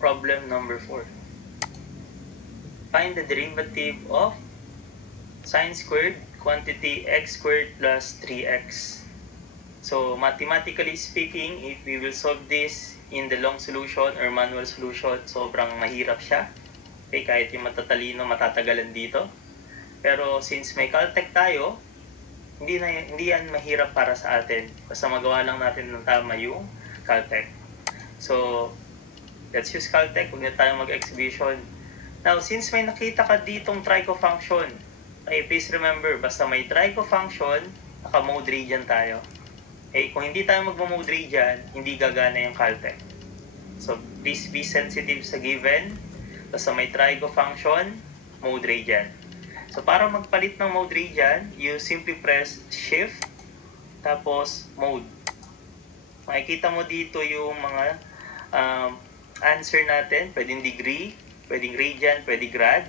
Problem number 4. Find the derivative of sine squared quantity x squared plus 3x. So mathematically speaking, if we will solve this in the long solution or manual solution, sobrang mahirap siya. Okay, kahit yung matatalino, matatagalan dito. Pero since may Caltech tayo, hindi yan mahirap para sa atin. Basta magawa lang natin ng tama yung Caltech. So, let's use Caltech. Huwag na tayo mag-exhibition. Now, since may nakita ka ditong trico function, okay, please remember, basta may trico function, naka-mode region tayo. Okay, kung hindi tayo mag-mode region, hindi gagana yung Caltech. So, please be sensitive sa given. Basta may trico function, mode region. So, para magpalit ng mode region, you simply press shift, tapos mode. Makikita mo dito yung mga answer natin, pwedeng degree, pwedeng radian, pwedeng grad.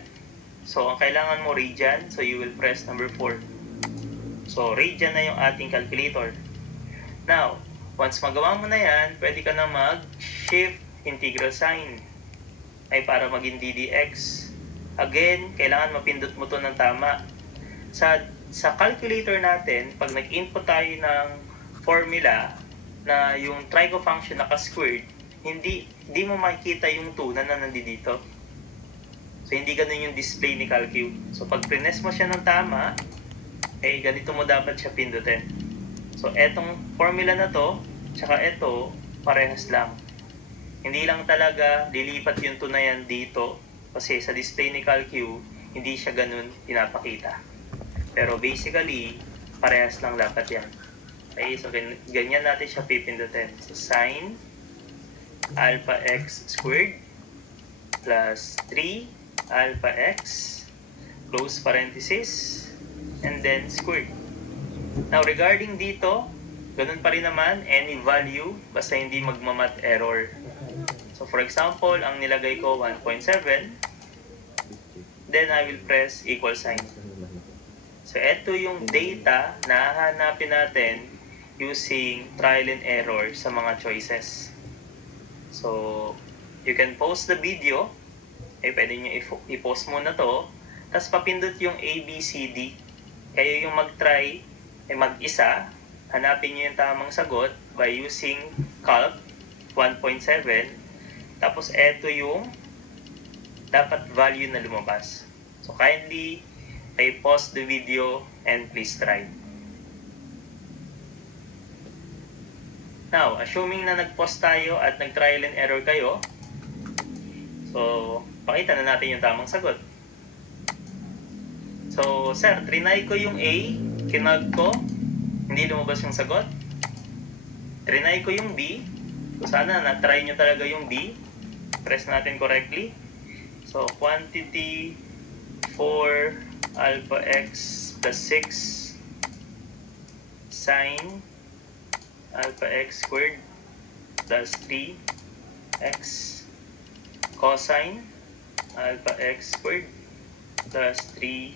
So, ang kailangan mo radian, so you will press number 4. So, radian na yung ating calculator. Now, once magawa mo na yan, pwede ka na mag-shift integral sign ay para maging ddx. Again, kailangan mapindot mo to ng tama. Sa calculator natin, pag nag-input tayo ng formula na yung trico function naka-squared, hindi mo makikita yung 2 na nandito. So, hindi ganun yung display ni Calcu. So, pag prines mo siya ng tama, eh, ganito mo dapat siya pindutin. So, etong formula na to, tsaka eto, parehas lang. Hindi lang talaga lilipat yung 2 na yan dito, kasi sa display ni Calcu, hindi siya ganun pinapakita. Pero basically, parehas lang dapat yan. Okay, so ganyan natin siya pipindutin. So, sine alpha x squared plus 3 alpha x close parenthesis and then squared. Now regarding dito, ganun pa rin naman, any value basta hindi magmamat error. So for example, ang nilagay ko 1.7, then I will press equal sign. So ito yung data na hahanapin natin using trial and error sa mga choices. So, you can pause the video. Pwede nyo i-pause muna to. Tapos papindot yung A, B, C, D. Kayo yung mag-try, mag-isa. Hanapin nyo yung tamang sagot by using calc 1.7. Tapos eto yung dapat value na lumabas. So, kindly pause the video and please try. Now, assuming na nag-pause tayo at nag-trial and error kayo, so, pakita na natin yung tamang sagot. So, sir, trinay ko yung A, kinag ko, hindi lumabas yung sagot. Trinay ko yung B, so sana na-try nyo talaga yung B. Press natin correctly. So, quantity 4 alpha x plus 6 sine alpha x squared plus 3x cosine alpha x squared plus 3x.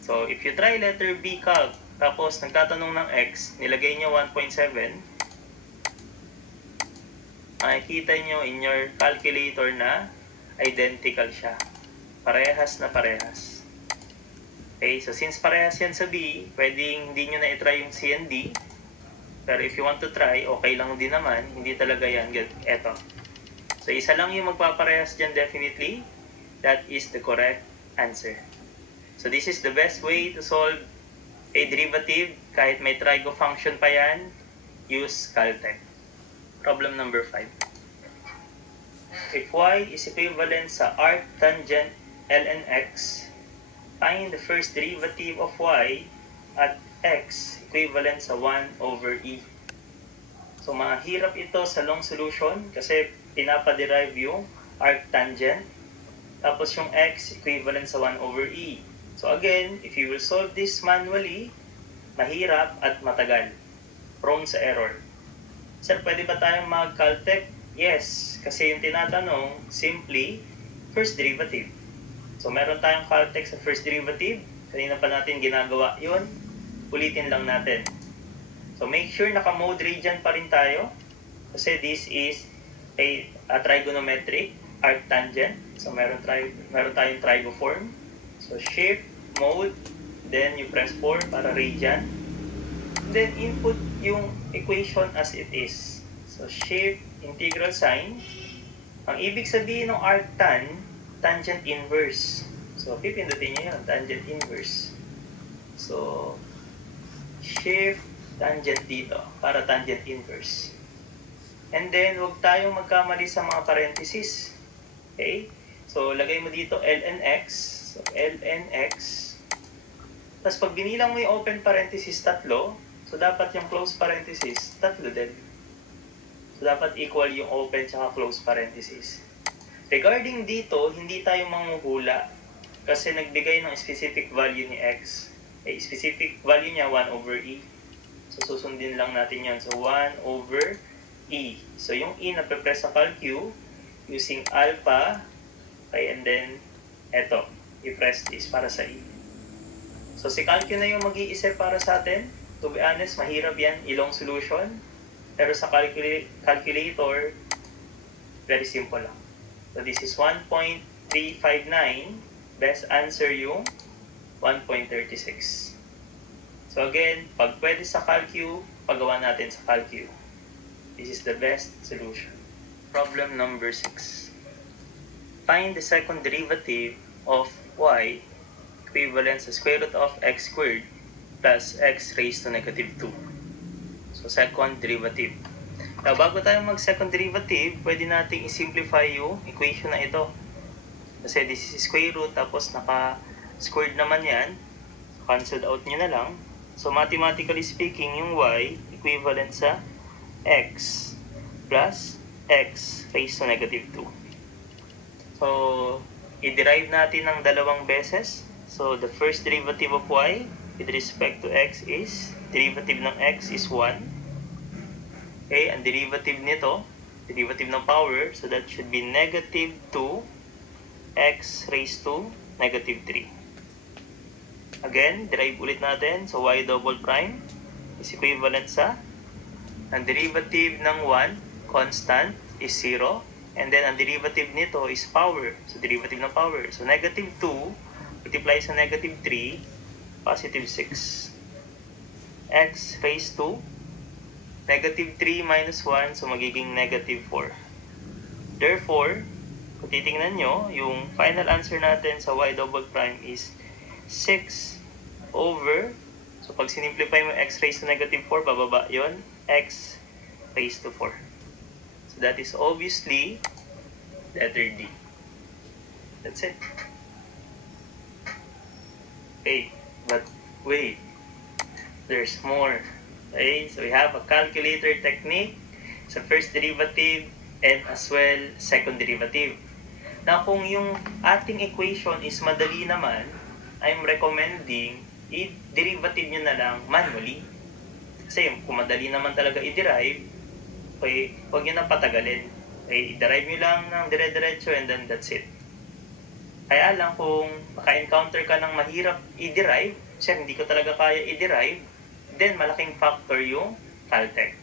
So, if you try letter B calc, tapos nagtatanong ng x, nilagay nyo 1.7, makikita nyo in your calculator na identical siya. Parehas na parehas. Okay, so since parehas yan sa B, pwedeng hindi nyo na i-try yung C and D. Pero if you want to try, okay lang din naman. Hindi talaga yan. Eto. So isa lang yung magpaparehas dyan definitely. That is the correct answer. So this is the best way to solve a derivative. Kahit may trigo function pa yan, use Caltech. Problem number 5. If y is equivalent sa arc tangent ln x, find the first derivative of y at x equivalent sa 1 over e. So, mahirap ito sa long solution kasi pinapa-derive yung arctangent. Tapos yung x equivalent sa 1 over e. So, again, if you will solve this manually, mahirap at matagal. Prone sa error. Sir, pwede ba tayong mag-Caltech? Yes, kasi yung tinatanong, simply, first derivative. So, meron tayong Caltech sa first derivative. Kanina pa natin ginagawa yun. Ulitin lang natin. So, make sure naka-mode region pa rin tayo. Kasi this is a trigonometric arctangent. So meron tayong trigoform. So shift, mode, then you press 4 para radian. Then input yung equation as it is. So shift, integral sign. Ang ibig sabihin ng arctan, tangent inverse. So pipindutin nyo yun, tangent inverse. So shift, tangent dito para tangent inverse. And then, huwag tayong magkamali sa mga parenthesis. Okay? So, lagay mo dito ln x. So, ln x. Tapos, pag binilang mo yung open parenthesis, 3. So, dapat yung close parenthesis, 3 din. So, dapat equal yung open tsaka close parenthesis. Regarding dito, hindi tayo manghuhula kasi nagbigay ng specific value ni x. Specific value niya, 1 over e. So, susundin lang natin yan. So, 1 over e. So, yung e na pre-press sa calcu using alpha. Okay, and then, eto. I-press this para sa e. So, si calcu na yung mag-iisip para sa atin. To be honest, mahirap yan. Ilong solution. Pero sa calculator, very simple lang. So, this is 1.359. Best answer yung 1.36. So, again, pag pwede sa calcu, pagawa natin sa calcu. This is the best solution. Problem number 6. Find the second derivative of y equivalent sa square root of x squared plus x raised to negative 2. So, second derivative. Now, bago tayo mag-second derivative, pwede nating i-simplify yung equation na ito. Kasi this is square root, tapos naka-squared naman yan. Cancelled out nyo na lang. So, mathematically speaking, yung y equivalent sa x plus x raised to negative 2. So, i-derive natin ng dalawang beses. So, the first derivative of y with respect to x is, derivative ng x is 1. Okay, ang derivative nito, derivative ng power, so that should be negative 2 x raised to negative 3. Again, derive ulit natin. So, y double prime is equivalent sa ang derivative ng 1, constant, is 0. And then, ang derivative nito is power. So, derivative ng power. So, negative 2 multiply sa negative 3, positive 6. X raised to negative 3 minus 1, so magiging negative 4. Therefore, kung titingnan nyo, yung final answer natin sa y double prime is 6 over, so pag sinimplify mo x raised to negative 4, bababa yon, x raised to 4. So that is obviously letter D. That's it. Okay, but wait, there's more. Okay, so we have a calculator technique sa first derivative and as well second derivative. Now, kung yung ating equation is madali naman, I'm recommending i-derivative nyo na lang manually. Kasi kung madali naman talaga i-derive, okay, huwag nyo na patagalin. Okay, i-derive nyo lang ng dire-diretso and then that's it. Kaya lang kung maka-encounter ka ng mahirap i-derive, sir, hindi ko talaga kaya i-derive, then malaking factor yung Caltech.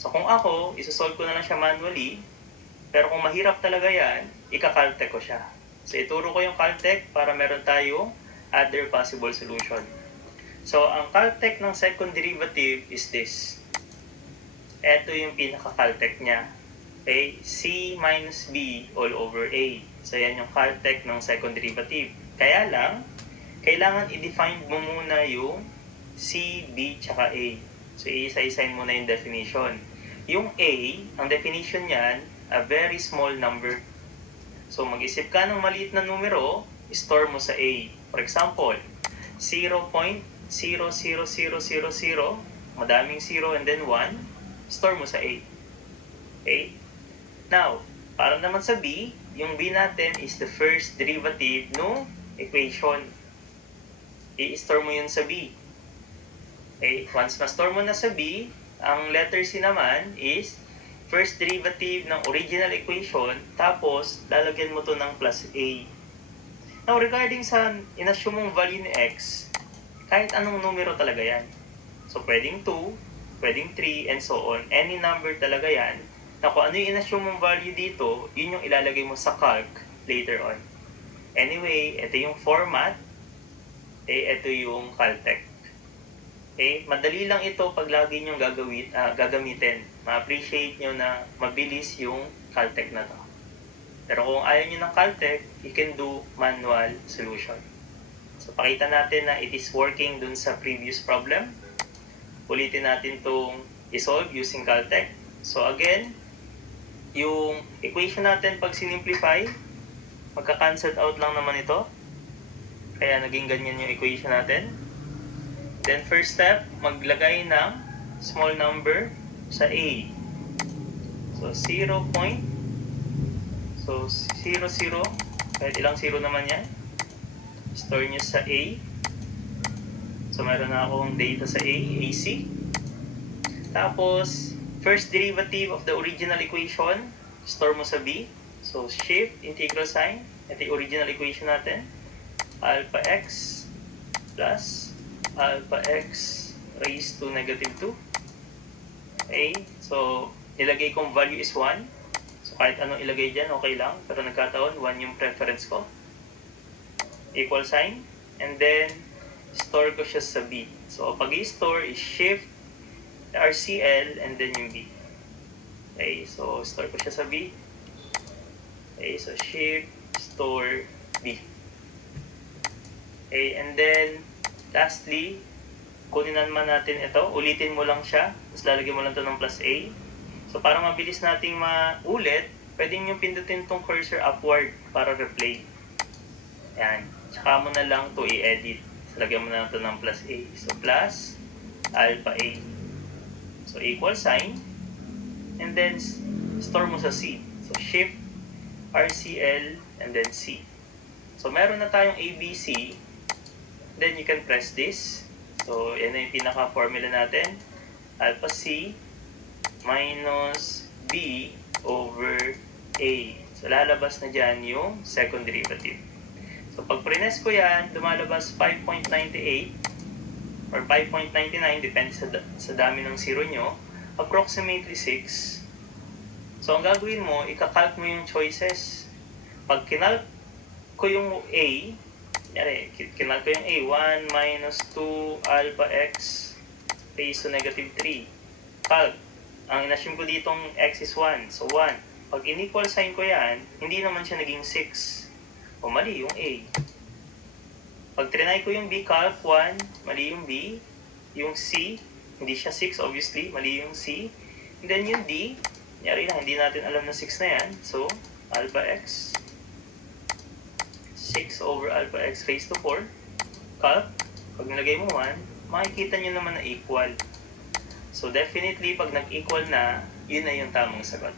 So kung ako, isosolve ko na lang siya manually, pero kung mahirap talaga yan, ika-Caltech ko siya. So ituro ko yung Caltech para meron tayong other possible solution. So ang Caltech ng second derivative is this. Ito yung pinaka-Caltech niya. Okay? C minus B all over A. So yan yung Caltech ng second derivative. Kaya lang, kailangan i-define mo muna yung C, B, tsaka A. So i-isa-isain mo na yung definition. Yung A, ang definition niyan, a very small number. So mag-isip ka ng maliit na numero, store mo sa A. For example, 0.00000, madaming 0 and then 1, store mo sa A. Okay? Now, para naman sa B, yung B natin is the first derivative no equation. I-store mo yun sa B. Okay? Once na-store mo na sa B, ang letter C naman is first derivative ng original equation, tapos lalagyan mo to ng plus A. Now, regarding sa inassume mong value ni X, kahit anong numero talaga yan. So, pwedeng 2, pwedeng 3, and so on. Any number talaga yan. na kung ano yung inassume mong value dito, yun yung ilalagay mo sa calc later on. Anyway, ito yung format, ito yung Caltech. Madali lang ito pag lagi nyo gagamitin. Ma-appreciate nyo na mabilis yung Caltech na to. Pero kung ayaw nyo ng Caltech, you can do manual solution. So, pakita natin na it is working dun sa previous problem. Ulitin natin itong isolve using Caltech. So, again, yung equation natin pag sinimplify, magka-cancel out lang naman ito. Kaya naging ganyan yung equation natin. Then, first step, maglagay ng small number sa A. So, 0 point. So, 0, 0. Kahit ilang 0 naman yan. Store nyo sa A. So, meron na akong data sa A, AC. Tapos, first derivative of the original equation, store mo sa B. So, shift, integral sign. Ito yung original equation natin. Alpha x plus alpha x raised to negative 2. So, ilagay kong value is 1. So, kahit anong ilagay dyan, okay lang. Pero nagkataon, 1 yung preference ko. Equal sign. And then, store ko siya sa B. So, pag i-store is shift RCL and then yung B. So, store ko siya sa B. So, shift, store, B. And then, lastly, kunin naman natin ito. Ulitin mo lang siya. Tapos lalagyan mo lang ito ng plus A. So, para mabilis nating maulit, pwede nyo pindutin itong cursor upward para replay. Yan. Tsaka mo na lang ito i-edit. So, lagyan mo na lang ito ng plus A. So, plus alpha A. So, equal sign. And then, store mo sa C. So, shift, RCL, and then C. So, meron na tayong ABC. Then, you can press this. So, yan na yung pinaka-formula natin. Alpha C minus B over A. So, lalabas na dyan yung second derivative. So, pag prines ko yan, lumalabas 5.98 or 5.99, depende sa dami ng zero nyo, approximately 6. So, ang gagawin mo, ikakalk mo yung choices. Pag kinalk ko yung A, kinalk ko yung A, 1 minus 2 alpha x raised to negative 3. Calc. Ang inassume ko ditong x is 1. So, 1. Pag in-equal sign ko yan, hindi naman siya naging 6. O mali yung A. Pag trinay ko yung B, calc 1, mali yung B. Yung C, hindi siya 6 obviously, mali yung C. And then yung D, nyari lang, hindi natin alam na 6 na yan. So, alpha x 6 over alpha x raised to 4. Calc, pag nilagay mo 1, makikita nyo naman na equal. So, definitely, pag nag-equal na, yun na yung tamang sagot.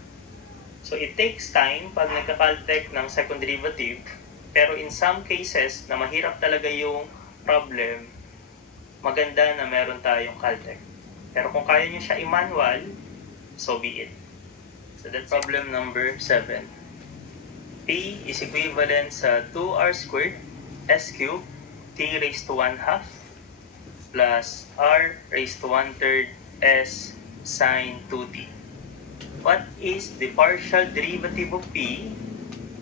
So, it takes time pag nagka-caltech ng second derivative, pero in some cases, na mahirap talaga yung problem, maganda na meron tayong caltech. Pero kung kaya nyo siya i-manual, so be it. So, that's problem number 7. P is equivalent sa 2r squared s cubed t raised to 1/2 plus r raised to 1/3 s sine 2t. What is the partial derivative of p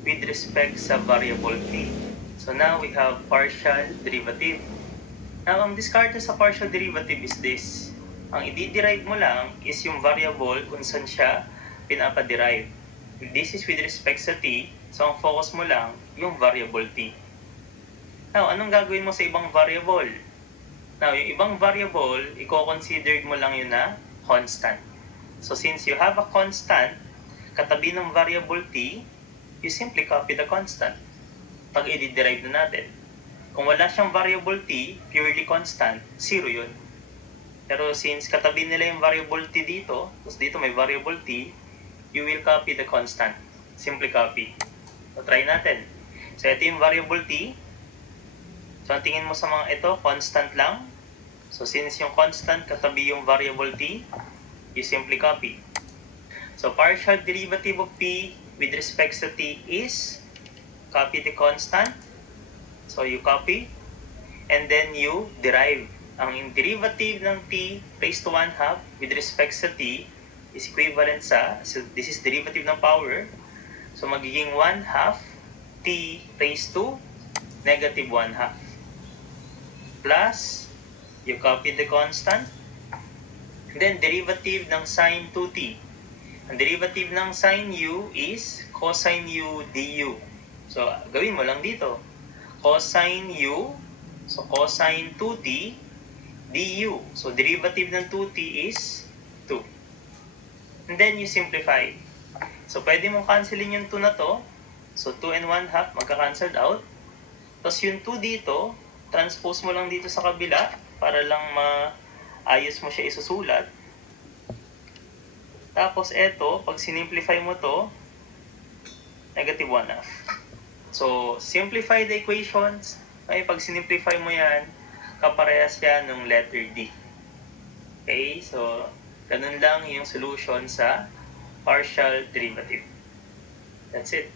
with respect sa variable t? So now we have partial derivative. Now, ang diskarte sa partial derivative is this. Ang i-derive mo lang is yung variable kung saan siya pinapa-derive. This is with respect sa t, so ang focus mo lang yung variable t. Now, anong gagawin mo sa ibang variable? Now, yung ibang variable, i-consider mo lang yun na constant. So, since you have a constant, katabi ng variable t, you simply copy the constant. Pag i-derive na natin. Kung wala siyang variable t, purely constant, 0 yun. Pero since katabi nila yung variable t dito, tapos dito may variable t, you will copy the constant. Simply copy. So, try natin. So, ito yung variable t. So, ang tingin mo sa mga ito, constant lang. So, since yung constant katabi yung variable t, you simply copy. So, partial derivative of p with respect to t is copy the constant. So, you copy. And then you derive. Ang derivative ng t raised to 1/2 with respect to t, is equivalent sa, so this is derivative ng power, so magiging 1/2 t raised to negative 1/2 plus, you copy the constant, then derivative ng sine 2t. Ang derivative ng sine u is cosine u du. So, gawin mo lang dito. Cosine u, so cosine 2t du. So, derivative ng 2t is 2. And then, you simplify. So, pwede mong cancelin yung 2 na to. So, 2 and 1/2 magka-cancelled out. Tapos yung 2 dito, transpose mo lang dito sa kabila para lang maayos mo siya isusulat. Tapos eto, pag sinimplify mo to, negative 1/2. So, simplify the equations. Ay, pag sinimplify mo yan, kaparehas yan ng letter D. Okay, so, ganun lang yung solution sa partial derivative. That's it.